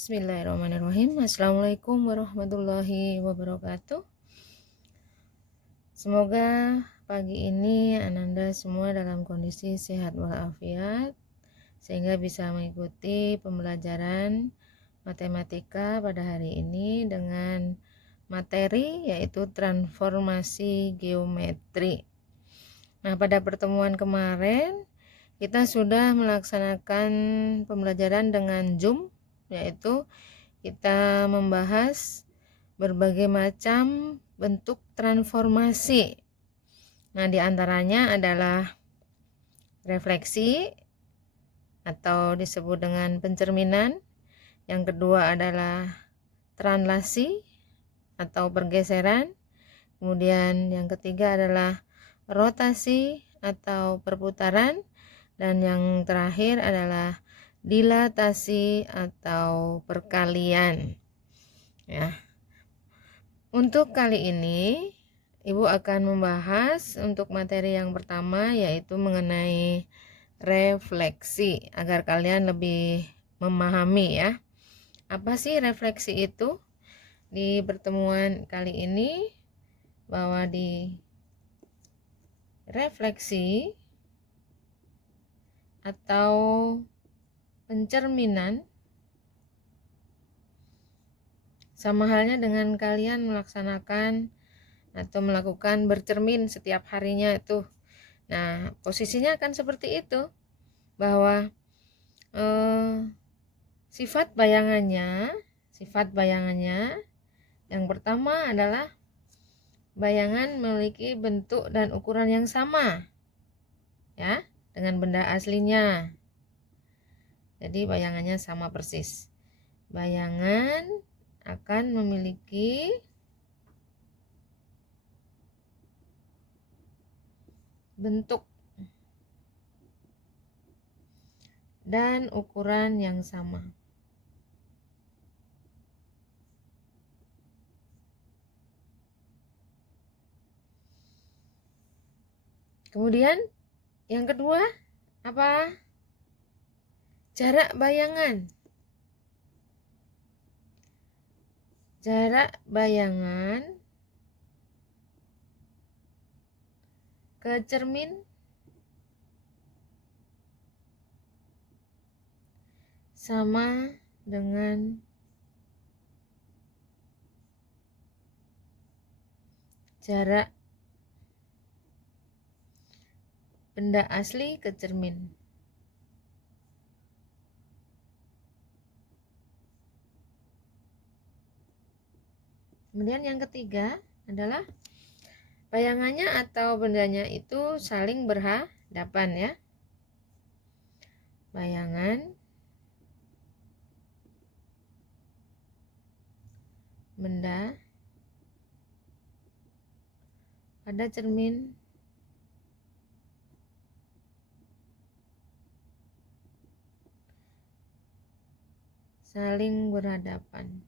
Bismillahirrahmanirrahim. Assalamualaikum warahmatullahi wabarakatuh. Semoga pagi ini Ananda semua dalam kondisi sehat walafiat sehingga bisa mengikuti pembelajaran matematika pada hari ini dengan materi yaitu transformasi geometri. Nah, pada pertemuan kemarin kita sudah melaksanakan pembelajaran dengan Zoom, yaitu kita membahas berbagai macam bentuk transformasi. Nah, diantaranya adalah refleksi atau disebut dengan pencerminan. Yang kedua adalah translasi atau pergeseran. Kemudian yang ketiga adalah rotasi atau perputaran. Dan yang terakhir adalah dilatasi atau perkalian. Ya. Untuk kali ini Ibu akan membahas untuk materi yang pertama yaitu mengenai refleksi agar kalian lebih memahami ya. Apa sih refleksi itu? Di pertemuan kali ini bahwa di refleksi atau pencerminan sama halnya dengan kalian melaksanakan atau melakukan bercermin setiap harinya itu. Nah, posisinya akan seperti itu, bahwa sifat bayangannya yang pertama adalah bayangan memiliki bentuk dan ukuran yang sama ya dengan benda aslinya. Jadi bayangannya sama persis. Bayangan akan memiliki bentuk dan ukuran yang sama. Kemudian yang kedua apa? Jarak bayangan. Jarak bayangan ke cermin sama dengan jarak benda asli ke cermin. Kemudian yang ketiga adalah bayangannya atau bendanya itu saling berhadapan ya. Bayangan benda pada cermin saling berhadapan.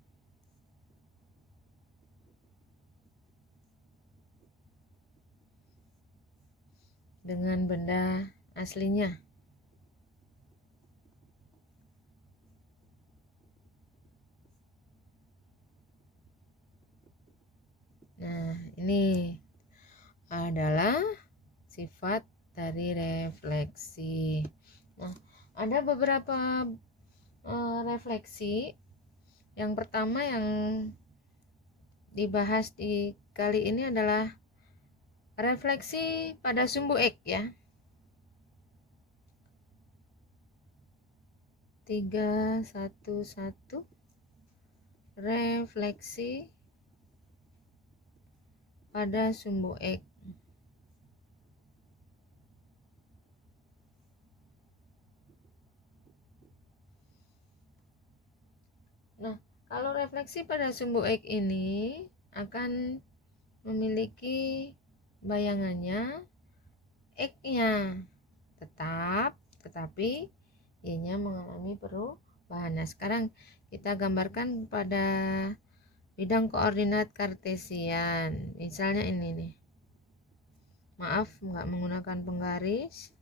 Dengan benda aslinya. Nah, ini adalah sifat dari refleksi. Nah, ada beberapa refleksi. Yang pertama yang dibahas di kali ini adalah refleksi pada sumbu X ya. 311 refleksi pada sumbu X. Nah, kalau refleksi pada sumbu X ini akan memiliki bayangannya X-nya tetap, tetapi Y-nya mengalami perubahan. Nah, sekarang kita gambarkan pada bidang koordinat kartesian. Misalnya ini nih. Maaf, nggak menggunakan penggaris.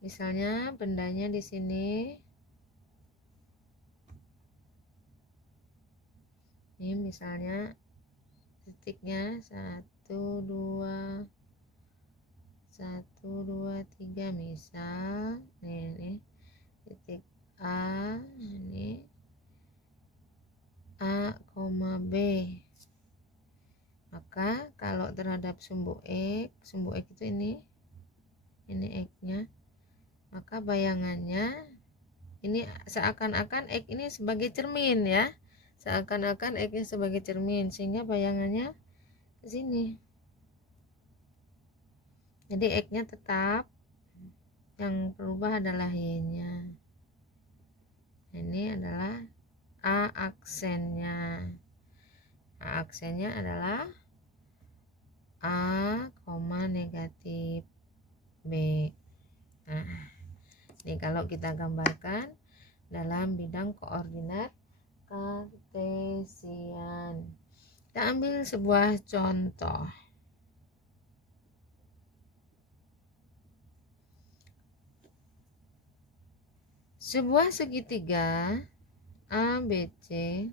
Misalnya bendanya di sini Ini misalnya titiknya 1 2 3 misal ini titik A, ini A, B. Maka kalau terhadap sumbu X itu ini X nya, maka bayangannya ini seakan-akan X ini sebagai cermin ya, seakan-akan X ini sebagai cermin, sehingga bayangannya ke sini. Jadi X nya tetap, yang berubah adalah Y nya. Ini adalah A aksennya. A aksennya adalah A, negatif B. Nah, ini kalau kita gambarkan dalam bidang koordinat Kartesian. Kita ambil sebuah contoh. Sebuah segitiga ABC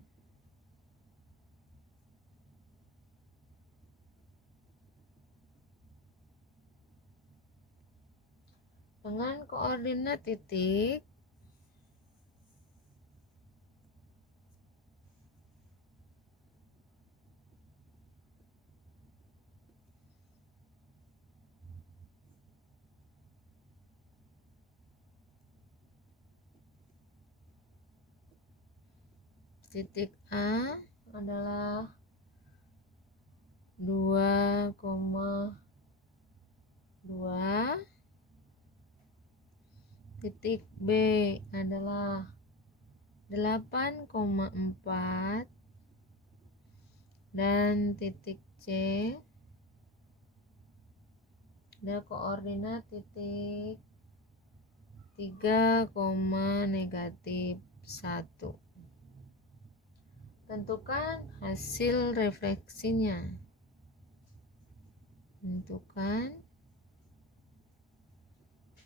dengan koordinat titik titik A adalah 2,2, titik B adalah 8,4, dan titik C ada koordinat titik 3, negatif 1. Tentukan hasil refleksinya. Tentukan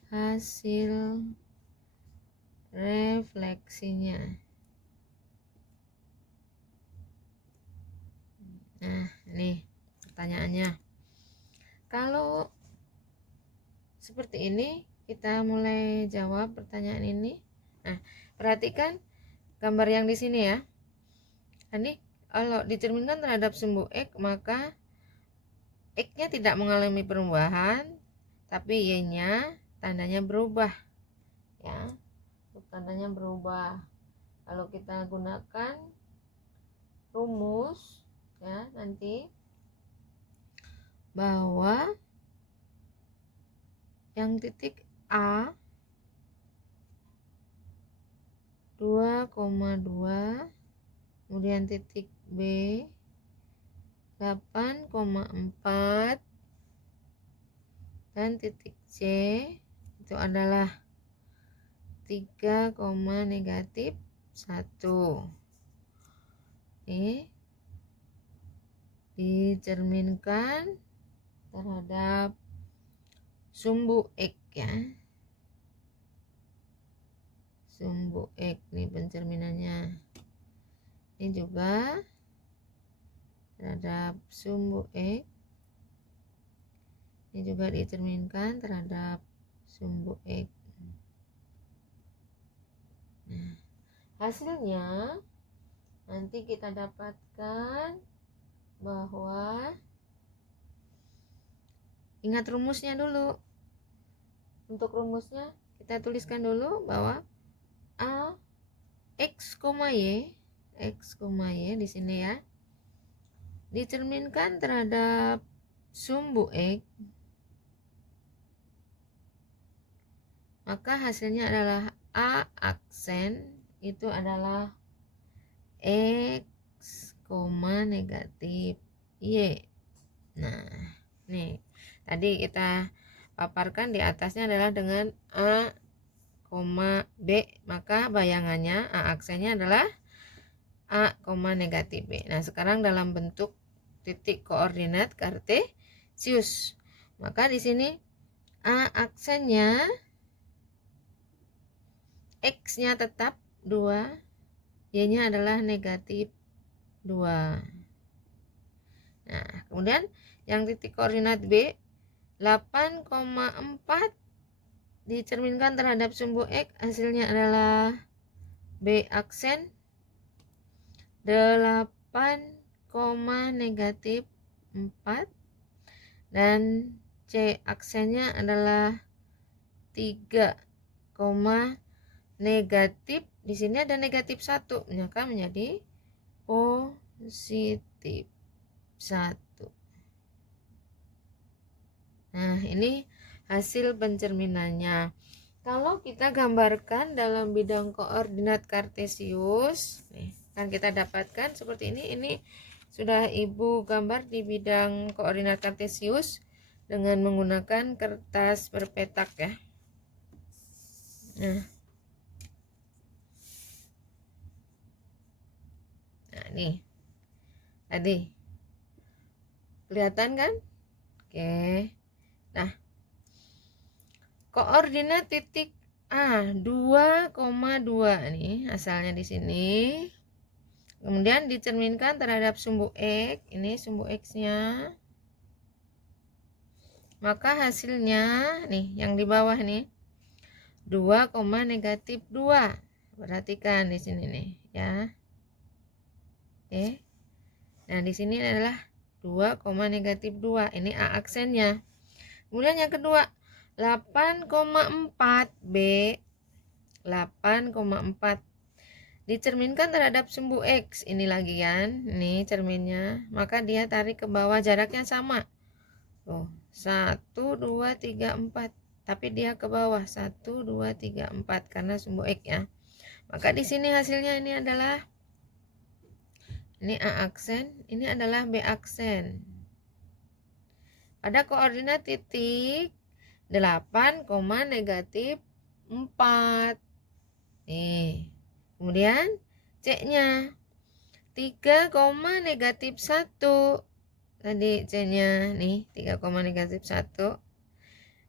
hasil refleksinya. Nah, nih pertanyaannya. Kalau seperti ini, kita mulai jawab pertanyaan ini. Nah, perhatikan gambar yang di sini ya. Ini kalau dicerminkan terhadap sumbu X, maka X-nya tidak mengalami perubahan, tapi Y-nya tandanya berubah. Ya, tandanya berubah. Kalau kita gunakan rumus ya nanti, bahwa yang titik A 2,2, kemudian titik B 8,4, dan titik C itu adalah 3, negatif 1. Ini dicerminkan terhadap sumbu X ya. Sumbu X nih pencerminannya. Ini juga terhadap sumbu X. Ini juga dicerminkan terhadap sumbu X. Nah, hasilnya nanti kita dapatkan bahwa, ingat rumusnya dulu. Untuk rumusnya kita tuliskan dulu bahwa A X, Y di sini ya, dicerminkan terhadap sumbu X, maka hasilnya adalah A aksen itu adalah X, negatif Y. Nah, nih tadi kita paparkan di atasnya adalah dengan A, B, maka bayangannya A aksennya adalah A, negatif B. Nah, sekarang dalam bentuk titik koordinat kartesius, maka di sini A aksennya X-nya tetap 2, Y-nya adalah negatif Nah, kemudian yang titik koordinat B 8,4 dicerminkan terhadap sumbu X, hasilnya adalah B aksen 8, negatif 4 dan C aksennya adalah 3, negatif, di sini ada negatif 1, maka menjadi positif 1. Nah, ini hasil pencerminannya. Kalau kita gambarkan dalam bidang koordinat kartesius, nih, kan kita dapatkan seperti ini. Ini sudah Ibu gambar di bidang koordinat kartesius dengan menggunakan kertas berpetak ya. Nah, nih. Tadi. Kelihatan kan? Oke. Nah, koordinat titik A 2,2 nih asalnya di sini. Kemudian dicerminkan terhadap sumbu X, ini sumbu X-nya. Maka hasilnya nih yang di bawah nih 2, negatif 2. Perhatikan di sini nih ya. Oke. Nah, di sini adalah 2, negatif 2. Ini A aksennya. Kemudian yang kedua 8,4 B 8,4 dicerminkan terhadap sumbu X, ini lagi kan, ini cerminnya, maka dia tarik ke bawah, jaraknya sama tuh 1, 2, 3, 4, tapi dia ke bawah 1, 2, 3, 4 karena sumbu X ya. Maka di sini hasilnya ini adalah ini A aksen, ini adalah B aksen pada koordinat titik 8, negatif 4. Nih. Kemudian C-nya 3, negatif 1. Tadi C-nya nih 3, negatif 1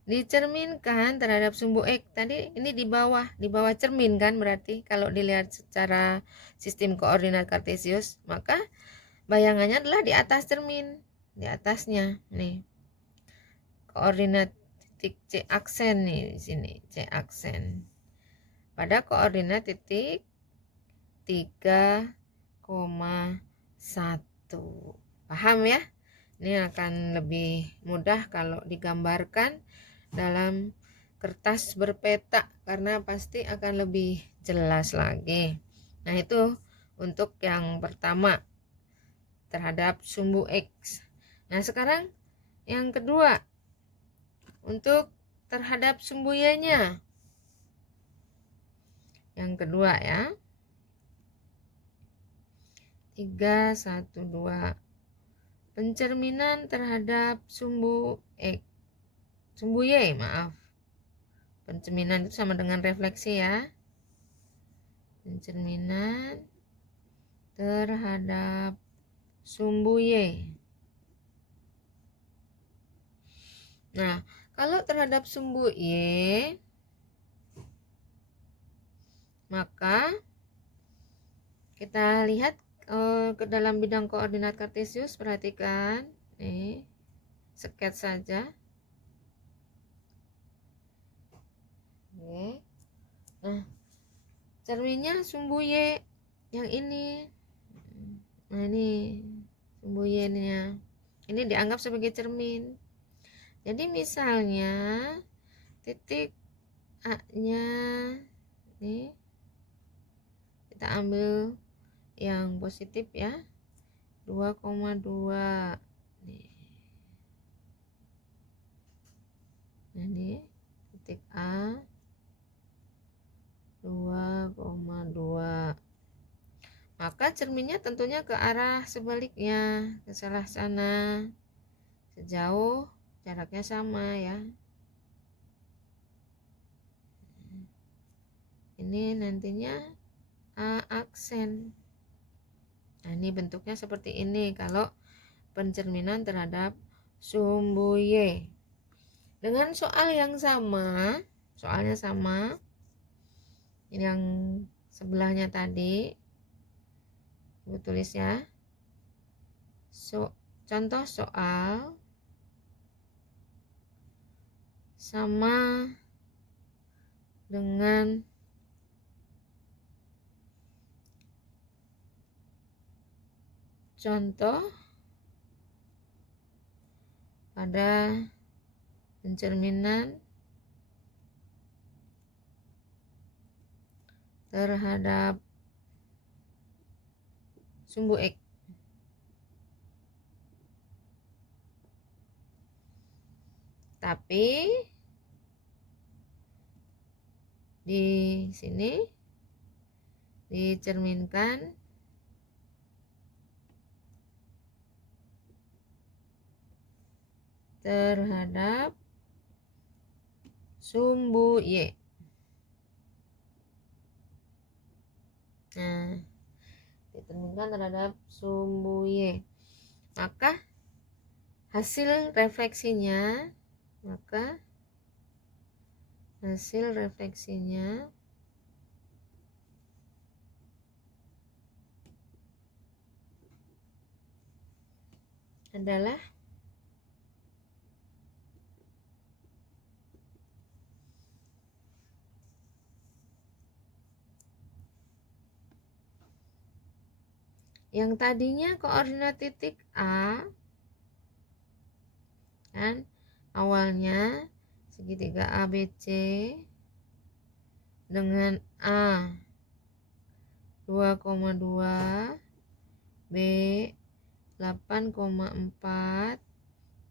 dicerminkan terhadap sumbu X. Tadi ini di bawah cermin kan, berarti kalau dilihat secara sistem koordinat kartesius, maka bayangannya adalah di atas cermin, di atasnya nih. Koordinat titik C aksen nih di sini, C aksen. Pada koordinat titik 3,1. Paham ya? Ini akan lebih mudah kalau digambarkan dalam kertas berpeta karena pasti akan lebih jelas lagi. Nah, itu untuk yang pertama terhadap sumbu X. Nah, sekarang yang kedua untuk terhadap sumbu Y-nya. Yang kedua ya. 3, 1, 2. Pencerminan terhadap sumbu X. Sumbu Y, maaf. Pencerminan itu sama dengan refleksi ya. Pencerminan terhadap sumbu Y. Nah, kalau terhadap sumbu Y, maka kita lihat ke dalam bidang koordinat kartesius, perhatikan nih, sketch saja. Oke. Nah, cerminnya sumbu Y yang ini. Nah, ini sumbu Y-nya. Ini dianggap sebagai cermin. Jadi misalnya titik A-nya nih kita ambil yang positif ya, 2,2 nih. Ini titik A 2,2. Maka cerminnya tentunya ke arah sebaliknya, ke sebelah sana. Sejauh jaraknya sama ya. Ini nantinya A aksen. Nah, ini bentuknya seperti ini kalau pencerminan terhadap sumbu Y. Dengan soal yang sama, soalnya sama, yang sebelahnya tadi, Ibu tulis ya. contoh soal sama dengan contoh pada pencerminan terhadap sumbu X. Tapi di sini dicerminkan terhadap sumbu Y. Nah, dicerminkan terhadap sumbu Y. Maka hasil refleksinya adalah yang tadinya koordinat titik A kan awalnya segitiga ABC dengan A 2,2, B 8,4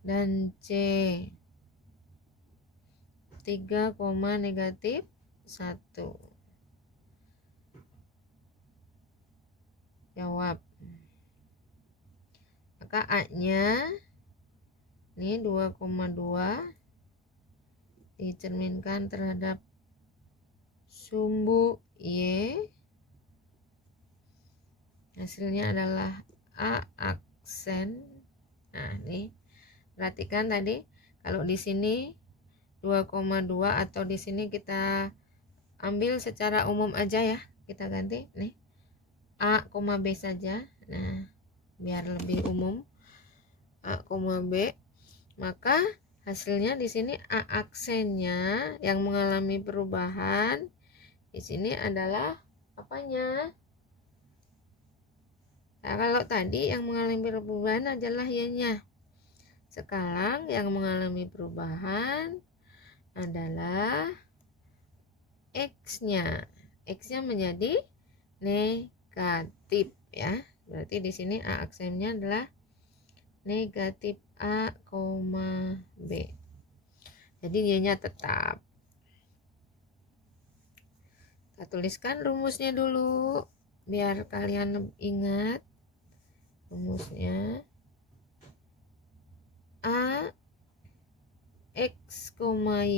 dan C 3, negatif 1. Jawab. Maka A-nya ini 2,2 dicerminkan terhadap sumbu Y. Hasilnya adalah A aksen. Nah, ini perhatikan tadi kalau di sini 2,2 atau di sini kita ambil secara umum aja ya. Kita ganti nih A, B saja. Nah, biar lebih umum. A, B. Maka hasilnya di sini A aksennya yang mengalami perubahan di sini adalah apanya? Nah, kalau tadi yang mengalami perubahan adalah Y-nya. Sekarang yang mengalami perubahan adalah X-nya. X-nya menjadi negatif ya. Berarti di sini A aksennya adalah negatif A, B. Jadi Y-nya tetap. Kita tuliskan rumusnya dulu biar kalian ingat. Rumusnya A X, Y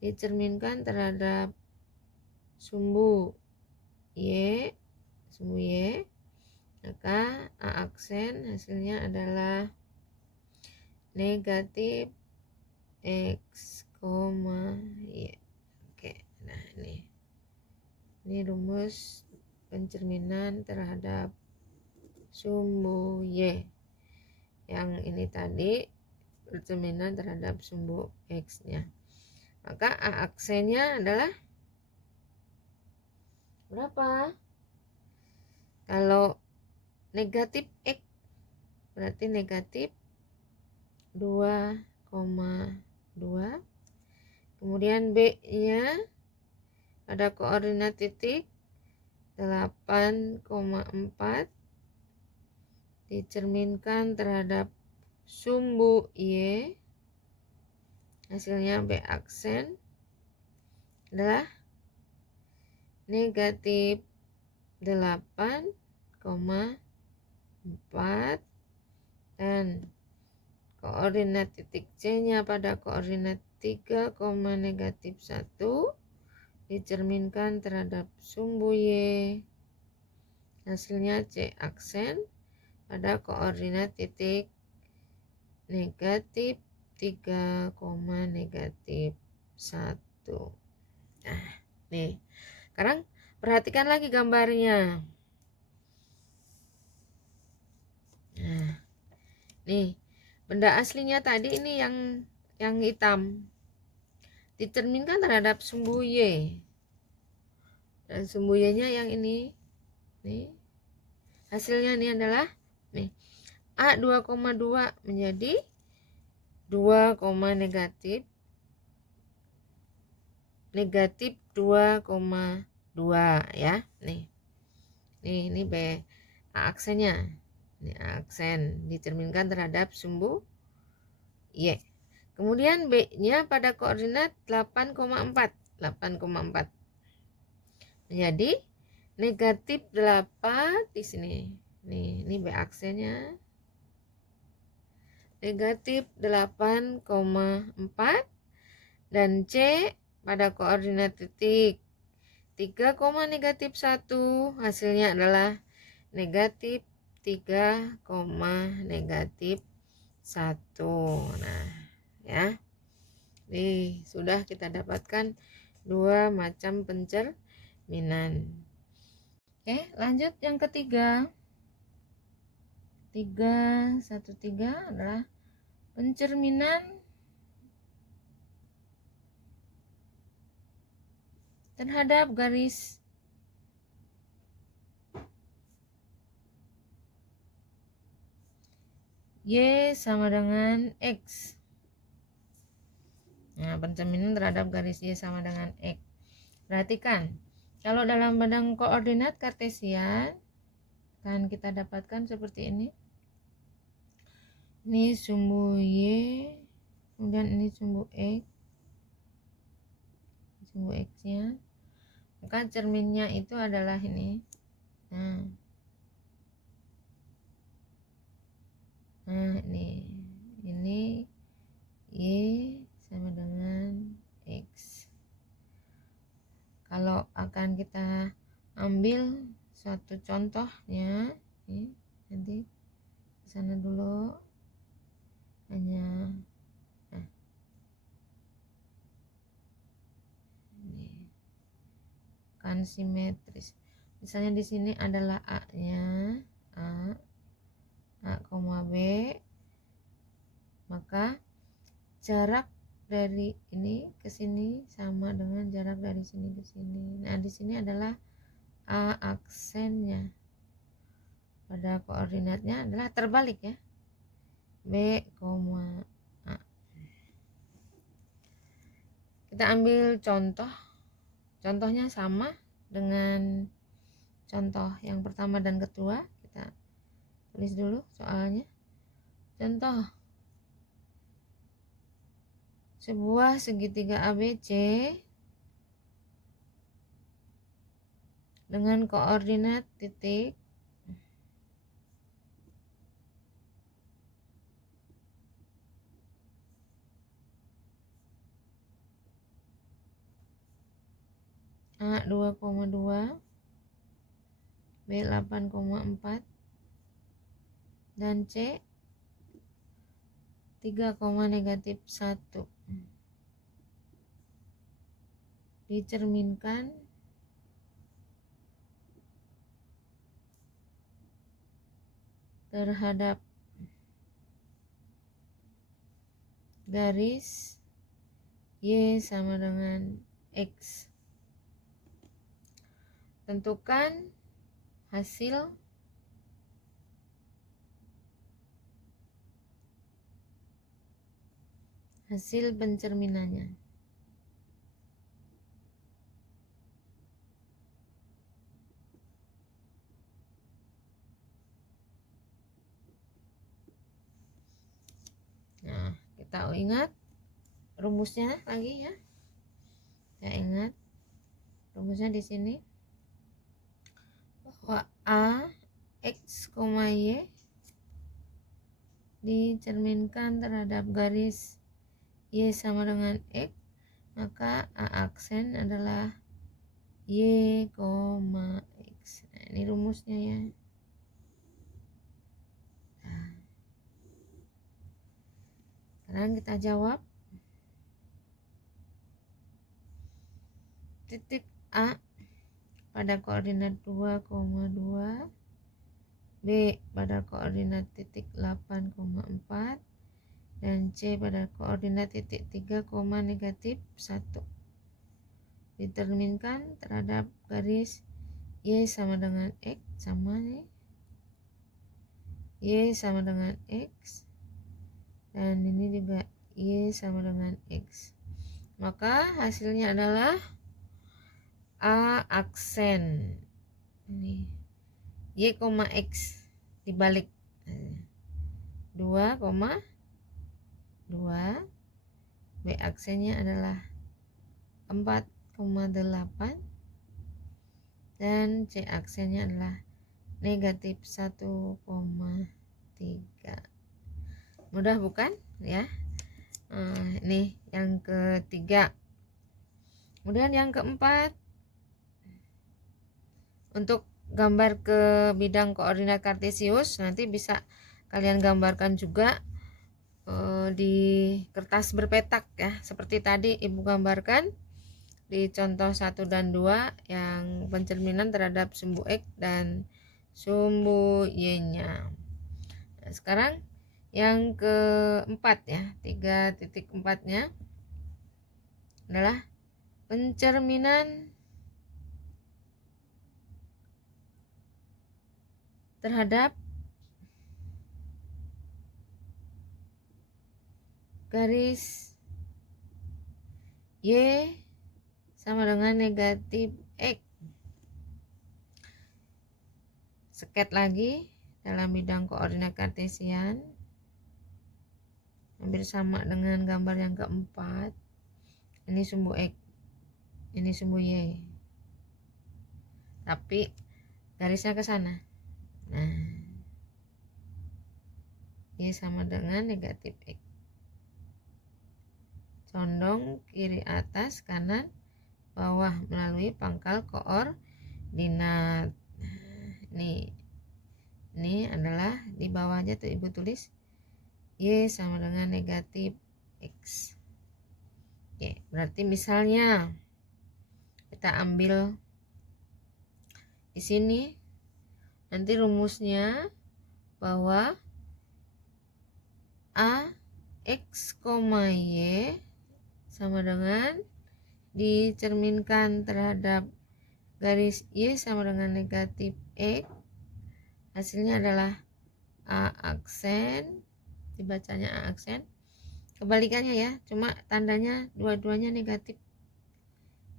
dicerminkan terhadap sumbu Y, maka A aksen hasilnya adalah negatif X, Y. Oke, nah ini rumus pencerminan terhadap sumbu Y. Yang ini tadi pencerminan terhadap sumbu X-nya. Maka A aksennya adalah berapa? Kalau negatif X berarti negatif 2,2. Kemudian B-nya pada koordinat titik 8,4 dicerminkan terhadap sumbu Y. Hasilnya B aksen adalah negatif 8,4 dan koordinat titik C-nya pada koordinat 3, negatif 1 dicerminkan terhadap sumbu Y. Hasilnya C aksen pada koordinat titik negatif 3, negatif 1. Nah, nih. Sekarang perhatikan lagi gambarnya. Nah, nih benda aslinya tadi ini yang hitam dicerminkan terhadap sumbu Y, dan sumbu Y-nya yang ini nih, hasilnya ini adalah nih A 2,2 menjadi 2, negatif 2,2 ya. Nih ini B A aksennya. Ini A aksen dicerminkan terhadap sumbu Y. Kemudian B-nya pada koordinat 8,4 menjadi negatif 8 di sini. Nih, ini B aksennya. Negatif 8,4 dan C pada koordinat titik 3, negatif 1 hasilnya adalah negatif 3, negatif 1. Nah, ya. Nih, sudah kita dapatkan 2 macam pencerminan. Oke, lanjut yang ketiga. 3 adalah pencerminan terhadap garis Y sama dengan X. Nah, pencerminan terhadap garis Y sama dengan X. Perhatikan, kalau dalam benang koordinat kartesian kan kita dapatkan seperti ini. Ini sumbu Y, kemudian ini sumbu X. Sumbu X-nya. Maka cerminnya itu adalah ini. Nah, ini Y sama dengan X. Kalau akan kita ambil suatu contohnya, nanti kesana dulu, hanya ini kan simetris. Misalnya di sini adalah A-nya, A, B, maka jarak dari ini ke sini sama dengan jarak dari sini ke sini. Nah, di sini adalah A aksennya. Pada koordinatnya adalah terbalik ya. B, A. Kita ambil contoh. Contohnya sama dengan contoh yang pertama dan kedua. Kita tulis dulu soalnya. Contoh, sebuah segitiga ABC dengan koordinat titik A 2,2, B 8,4 dan C 3, negatif 1 dicerminkan terhadap garis Y sama dengan X. Tentukan hasil pencerminannya. Nah, kita ingat rumusnya lagi ya. Ya, ingat rumusnya di sini bahwa A X, Y dicerminkan terhadap garis Y sama dengan X, maka A aksen adalah Y, X. Nah, ini rumusnya ya. Nah, sekarang kita jawab. Titik A pada koordinat 2,2 B pada koordinat titik 8,4 dan C pada koordinat titik 3, negatif 1. Determinkan terhadap garis Y sama dengan X, sama nih, Y sama dengan X, dan ini juga Y sama dengan X. Maka hasilnya adalah A aksen ini Y, X dibalik 2,2, B aksennya adalah 4,8 dan C aksennya adalah negatif 1,3. Mudah bukan ya? Ini yang ketiga. Kemudian yang keempat, untuk gambar ke bidang koordinat kartesius nanti bisa kalian gambarkan juga di kertas berpetak ya, seperti tadi ibu gambarkan di contoh 1 dan 2 yang pencerminan terhadap sumbu X dan sumbu Y-nya. Nah, sekarang yang keempat ya, 3.4-nya adalah pencerminan terhadap garis Y sama dengan negatif X. Seket lagi dalam bidang koordinat kartesian, hampir sama dengan gambar yang keempat. Ini sumbu X, ini sumbu Y, tapi garisnya ke sana. Nah, Y sama dengan negatif X. Condong kiri atas, kanan bawah melalui pangkal koordinat. Ini adalah di bawahnya tuh ibu tulis Y sama dengan negatif X. Oke, berarti misalnya kita ambil di sini, nanti rumusnya bahwa A X, Y sama dengan dicerminkan terhadap garis Y sama dengan negatif X. Hasilnya adalah A aksen, dibacanya A aksen. Kebalikannya ya, cuma tandanya dua-duanya negatif.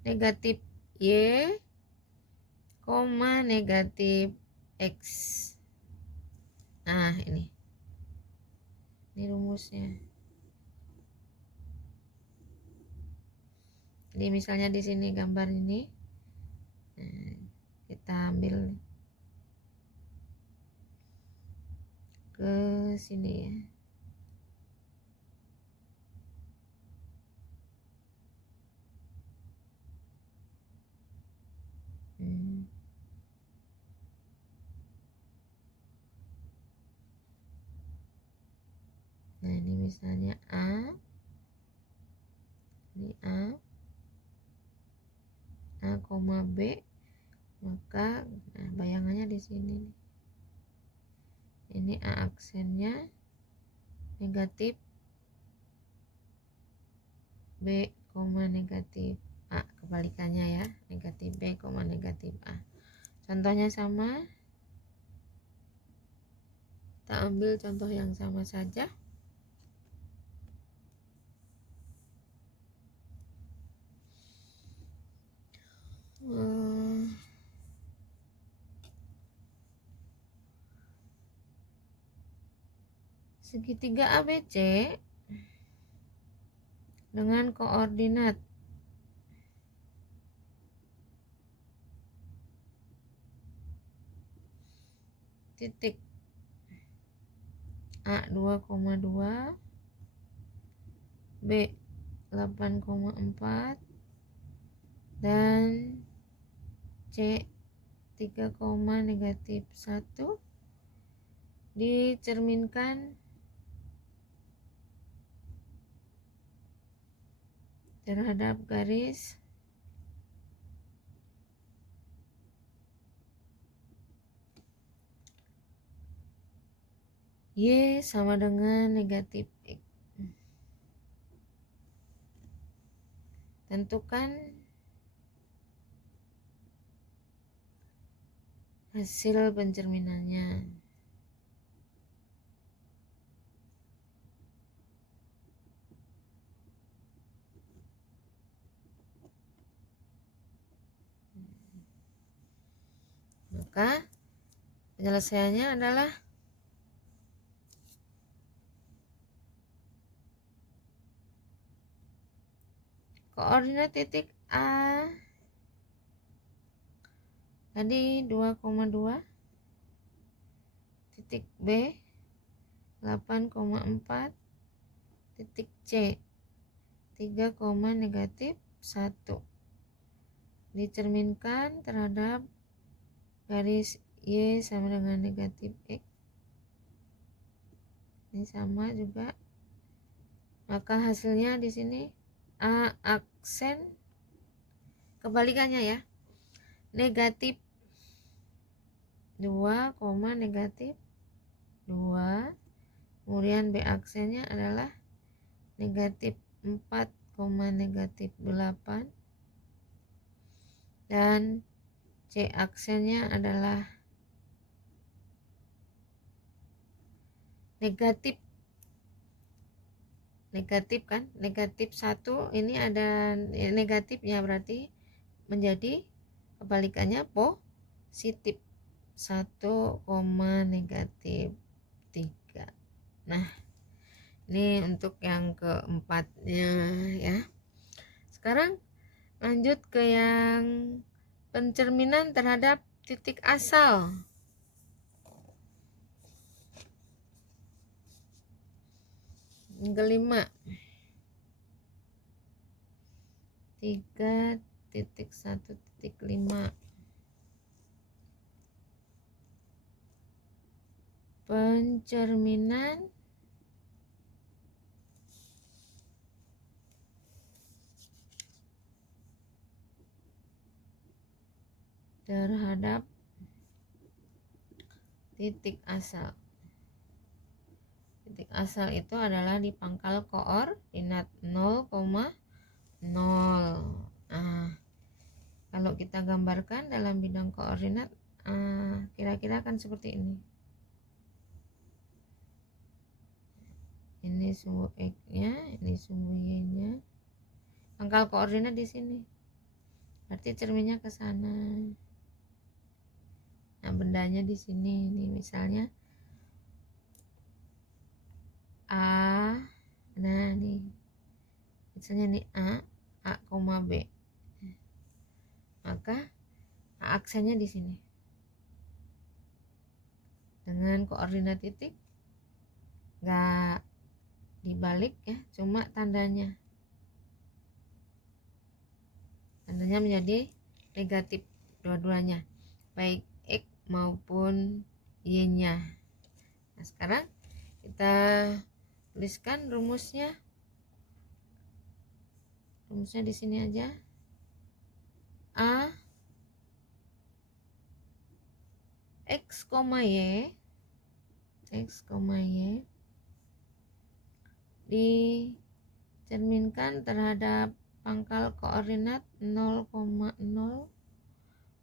Negatif Y, negatif X. Nah, ini rumusnya. Jadi misalnya di sini gambar ini, kita ambil ke sini ya. Nah, ini misalnya A, ini A, B, maka bayangannya di sini. Ini A aksennya negatif B, negatif A, kebalikannya ya, negatif B, negatif A. Contohnya sama, kita ambil contoh yang sama saja. Segitiga ABC dengan koordinat titik A 2,2, B 8,4 dan C 3, negatif 1 dicerminkan terhadap garis Y sama dengan negatif X. Tentukan hasil pencerminannya. Maka penyelesaiannya adalah koordinat titik A tadi 2,2, titik B 8,4, titik C 3, negatif 1 dicerminkan terhadap garis Y sama dengan negatif X. Ini sama juga. Maka hasilnya di sini A aksen kebalikannya ya. Negatif 2, negatif 2. Kemudian B aksennya adalah negatif 4, negatif 8. Dan C aksennya adalah negatif kan, negatif 1. Ini ada negatifnya, berarti menjadi kebalikannya positif 1, negatif 3. Nah, ini untuk yang keempatnya ya. Sekarang lanjut ke yang pencerminan terhadap titik asal. Yang kelima, 3.1.5 pencerminan terhadap titik asal. Titik asal itu adalah di pangkal koordinat 0,0. Nah, kalau kita gambarkan dalam bidang koordinat, kira-kira akan seperti ini. Ini sumbu X-nya, ini sumbu Y-nya. Pangkal koordinat di sini. Berarti cerminnya ke sana. Nah, bendanya di sini. Ini misalnya A. Nah, nih. Misalnya nih A, B. Maka A aksennya di sini. Dengan koordinat titik enggak dibalik ya, cuma tandanya menjadi negatif dua-duanya, baik X maupun Y-nya. Nah, sekarang kita tuliskan rumusnya. Rumusnya di sini aja. A X, Y dicerminkan terhadap pangkal koordinat 0,0,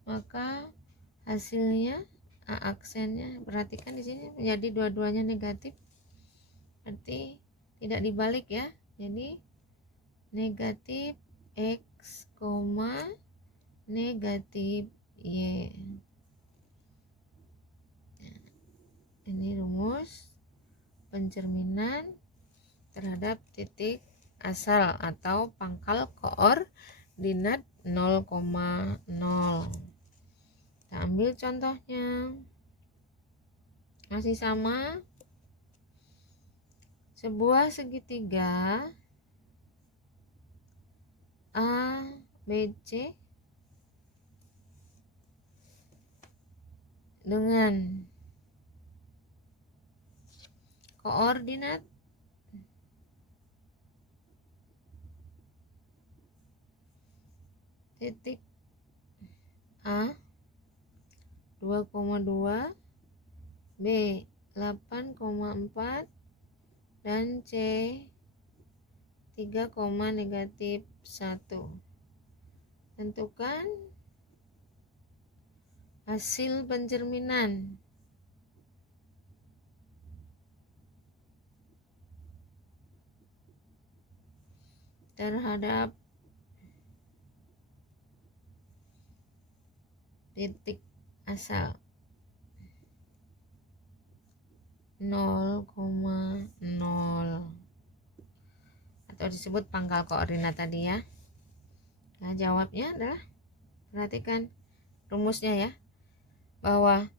maka hasilnya A aksennya, perhatikan di sini menjadi dua-duanya negatif, berarti tidak dibalik ya, jadi negatif X, negatif Y. Ini rumus pencerminan terhadap titik asal atau pangkal koordinat 0,0. Kita ambil contohnya. Masih sama. Sebuah segitiga A, B, C dengan koordinat titik A 2,2, B 8,4 dan C 3, negatif 1. Tentukan hasil pencerminan. Terhadap titik asal 0,0 atau disebut pangkal koordinat tadi ya. Nah, jawabnya adalah, perhatikan rumusnya ya, bahwa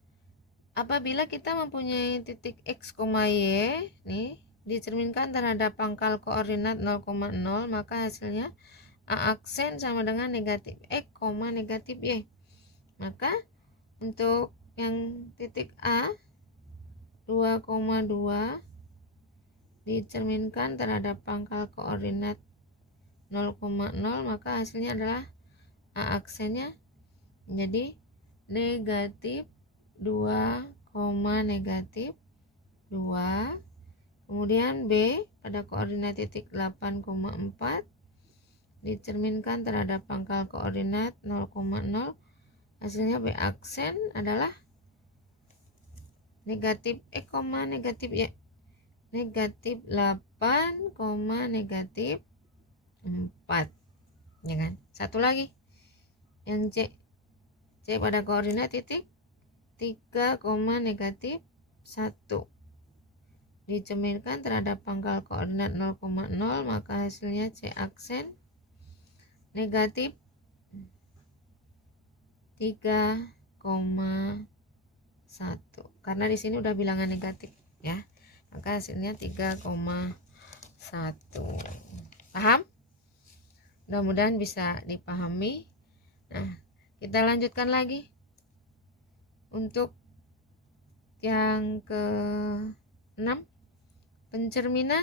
apabila kita mempunyai titik X, Y nih dicerminkan terhadap pangkal koordinat 0,0, maka hasilnya A aksen sama dengan negatif X, negatif Y. Maka untuk yang titik A 2,2 dicerminkan terhadap pangkal koordinat 0,0, maka hasilnya adalah A aksennya menjadi negatif 2, negatif 2. Kemudian B pada koordinat titik 8,4 dicerminkan terhadap pangkal koordinat 0,0, hasilnya B aksen adalah negatif X, negatif Y, negatif 8, negatif 4, ya kan. Satu lagi yang C pada koordinat titik 3, negatif 1 dicerminkan terhadap pangkal koordinat 0,0, maka hasilnya C aksen negatif 3,1. Karena di sini udah bilangan negatif ya, maka hasilnya 3,1. Paham? Mudah-mudahan bisa dipahami. Nah, kita lanjutkan lagi untuk yang ke-6, pencerminan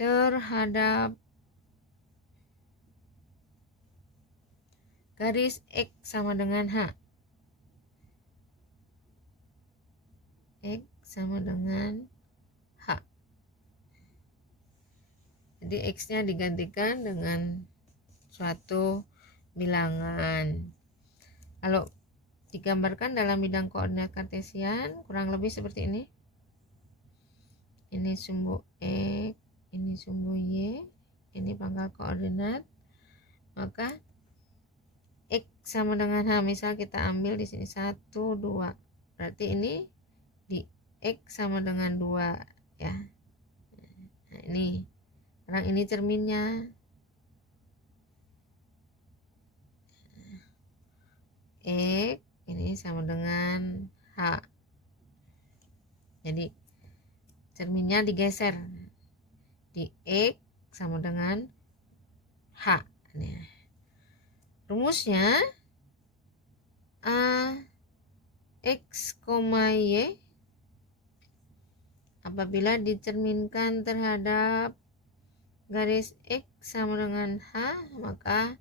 terhadap garis X sama dengan H. X sama dengan H. Jadi X-nya digantikan dengan suatu bilangan. Kalau digambarkan dalam bidang koordinat kartesian kurang lebih seperti ini. Ini sumbu X, ini sumbu Y, ini pangkal koordinat. Maka X sama dengan H, misal kita ambil di sini 1, 2. Berarti ini di X sama dengan 2 ya. Nah, ini sekarang ini cerminnya. X ini sama dengan H. Jadi cerminnya digeser. Di X sama dengan H. Nah, rumusnya A X, Y apabila dicerminkan terhadap garis X sama dengan H, maka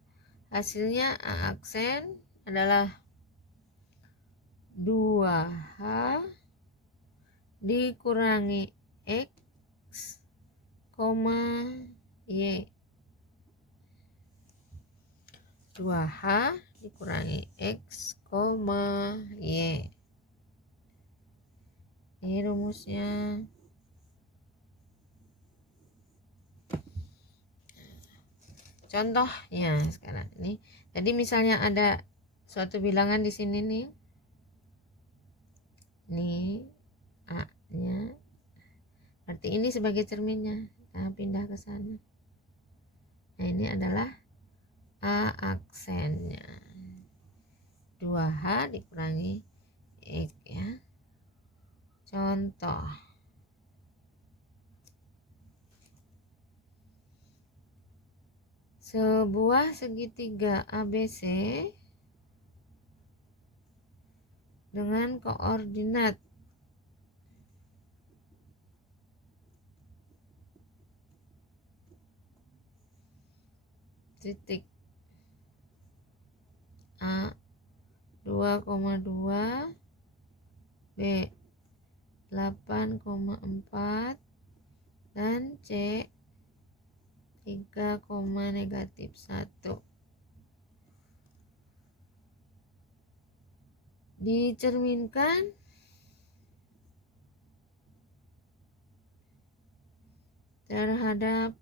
hasilnya A aksen adalah 2H dikurangi X, Y. 2H dikurangi X, Y. Ini rumusnya. Contohnya sekarang ini. Jadi misalnya ada suatu bilangan di sini nih. Nih A-nya. Berarti ini sebagai cerminnya. Kita pindah ke sana. Nah, ini adalah A aksennya. 2H dikurangi X ya. Contoh. Sebuah segitiga ABC dengan koordinat titik A, 2,2, B 8,4, dan C 3,-1. Dicerminkan terhadap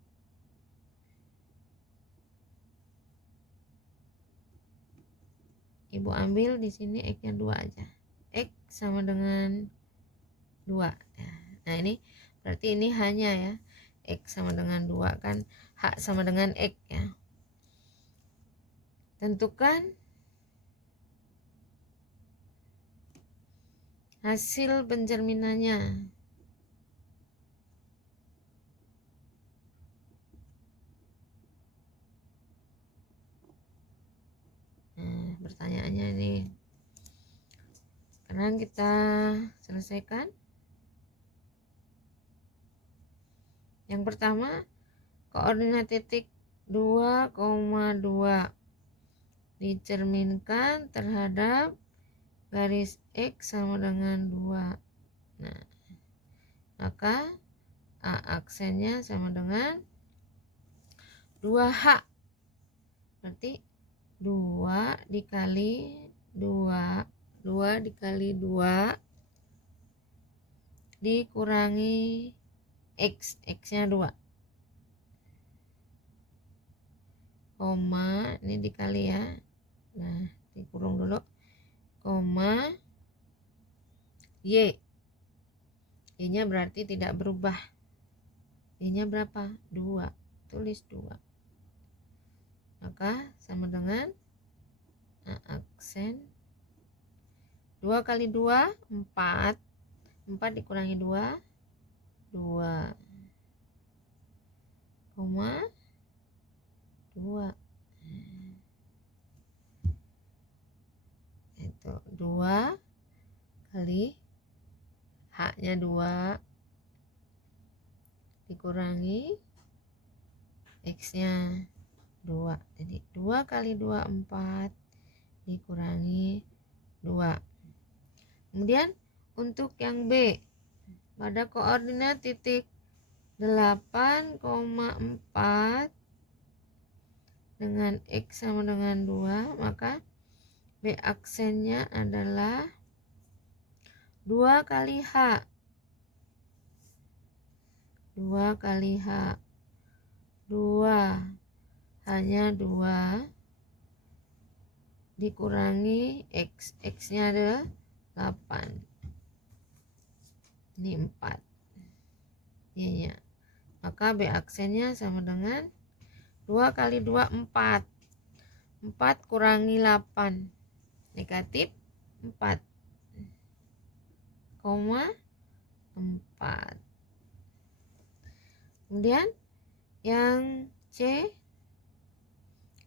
Ibu ambil di sini X-nya 2 aja. X sama dengan 2. Nah, ini berarti ini hanya ya. X sama dengan 2 kan, H sama dengan X ya. Tentukan hasil pencerminannya. Nah, pertanyaannya nih. Sekarang kita selesaikan. Yang pertama, koordinat titik 2,2 dicerminkan terhadap garis X sama dengan 2. Nah, maka A aksennya sama dengan 2H. Berarti 2 dikali 2 dikali 2 dikurangi X nya 2, koma, ini dikali ya. Nah, dikurung dulu, koma, Y nya berarti tidak berubah. Y nya berapa? 2, tulis 2. Maka sama dengan aksen 2 kali 2 4 dikurangi 2 koma 2. Itu 2 kali H nya 2 dikurangi X nya 2. Jadi 2 kali 2 4 dikurangi 2. Kemudian untuk yang B, pada koordinat titik 8,4 dengan X sama dengan 2, maka B aksennya adalah 2 kali H. 2 kali H. 2 hanya 2 dikurangi X. X-nya adalah 8. Ini 4. Y-nya. Maka B aksennya sama dengan 2 kali 2 4. 4 kurangi 8. Negatif 4. Koma 4. Kemudian yang C,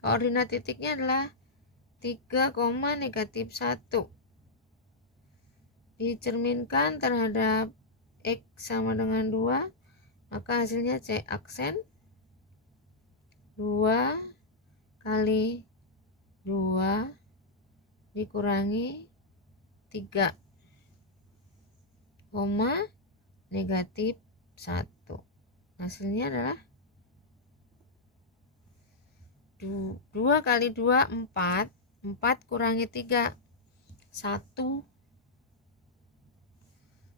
koordinat titiknya adalah 3,-1. Dicerminkan terhadap X sama dengan 2, maka hasilnya C aksen 2 kali 2 dikurangi 3, koma, negatif 1. Hasilnya adalah 2 kali 2 4. 4 kurangi 3 1.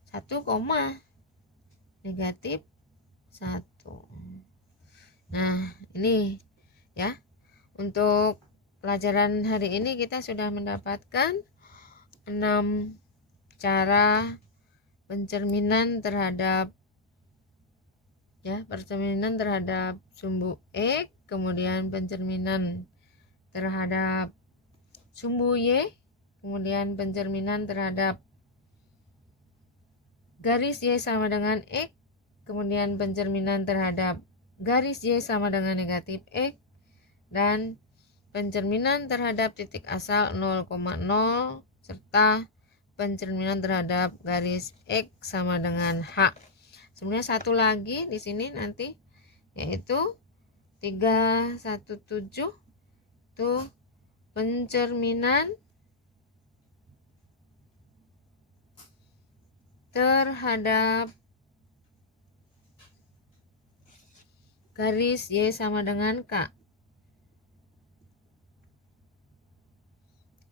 1 koma negatif 1. Nah, ini ya. Untuk pelajaran hari ini kita sudah mendapatkan 6 cara pencerminan terhadap sumbu X, kemudian pencerminan terhadap sumbu Y, kemudian pencerminan terhadap garis Y sama dengan X, kemudian pencerminan terhadap garis Y sama dengan negatif X, dan pencerminan terhadap titik asal 0,0, serta pencerminan terhadap garis X sama dengan H. Sebenarnya satu lagi di sini nanti, yaitu 317 itu pencerminan terhadap garis Y sama dengan K.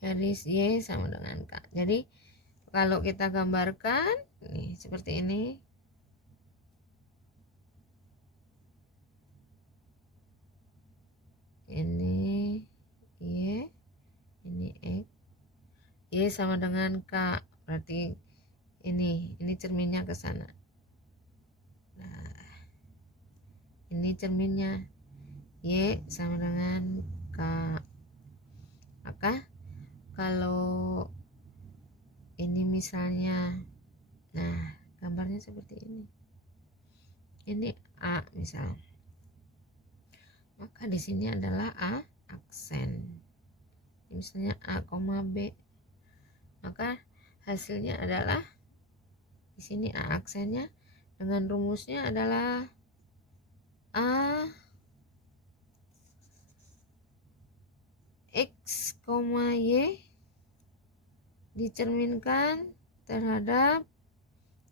Garis Y sama dengan K. Jadi kalau kita gambarkan nih seperti ini. Ini Y, ini X. Y sama dengan K. Berarti ini cerminnya ke sana. Nah, ini cerminnya. Y sama dengan K. Maka kalau ini misalnya, nah gambarnya seperti ini. Ini A misal. Maka di sini adalah A aksen. Misalnya A, B. Maka hasilnya adalah di sini A aksennya dengan rumusnya adalah A X, Y dicerminkan terhadap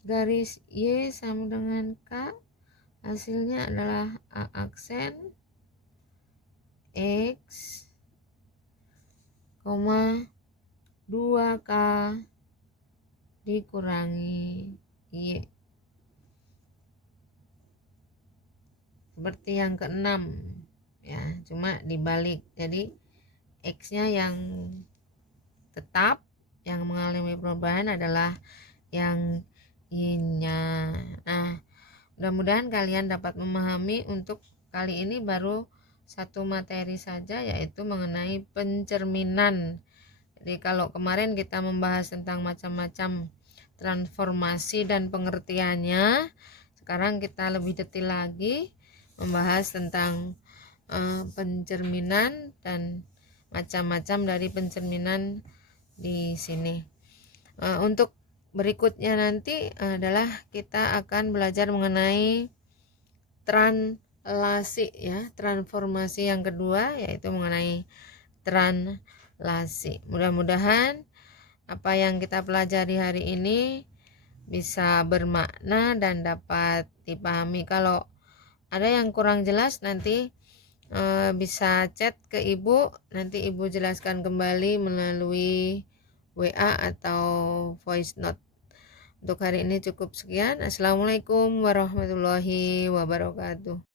garis Y sama dengan K. Hasilnya adalah A aksen X, 2K dikurangi Y. Seperti yang keenam ya, cuma dibalik. Jadi X-nya yang tetap, yang mengalami perubahan adalah yang Y-nya. Nah, mudah-mudahan kalian dapat memahami. Untuk kali ini baru satu materi saja, yaitu mengenai pencerminan. Jadi kalau kemarin kita membahas tentang macam-macam transformasi dan pengertiannya, sekarang kita lebih detail lagi membahas tentang pencerminan dan macam-macam dari pencerminan di sini. Untuk berikutnya nanti adalah kita akan belajar mengenai translasi ya, transformasi yang kedua yaitu mengenai translasi. Mudah-mudahan apa yang kita pelajari hari ini bisa bermakna dan dapat dipahami. Kalau ada yang kurang jelas nanti bisa chat ke ibu, nanti ibu jelaskan kembali melalui WA atau voice note. Untuk hari ini cukup sekian. Assalamualaikum warahmatullahi wabarakatuh.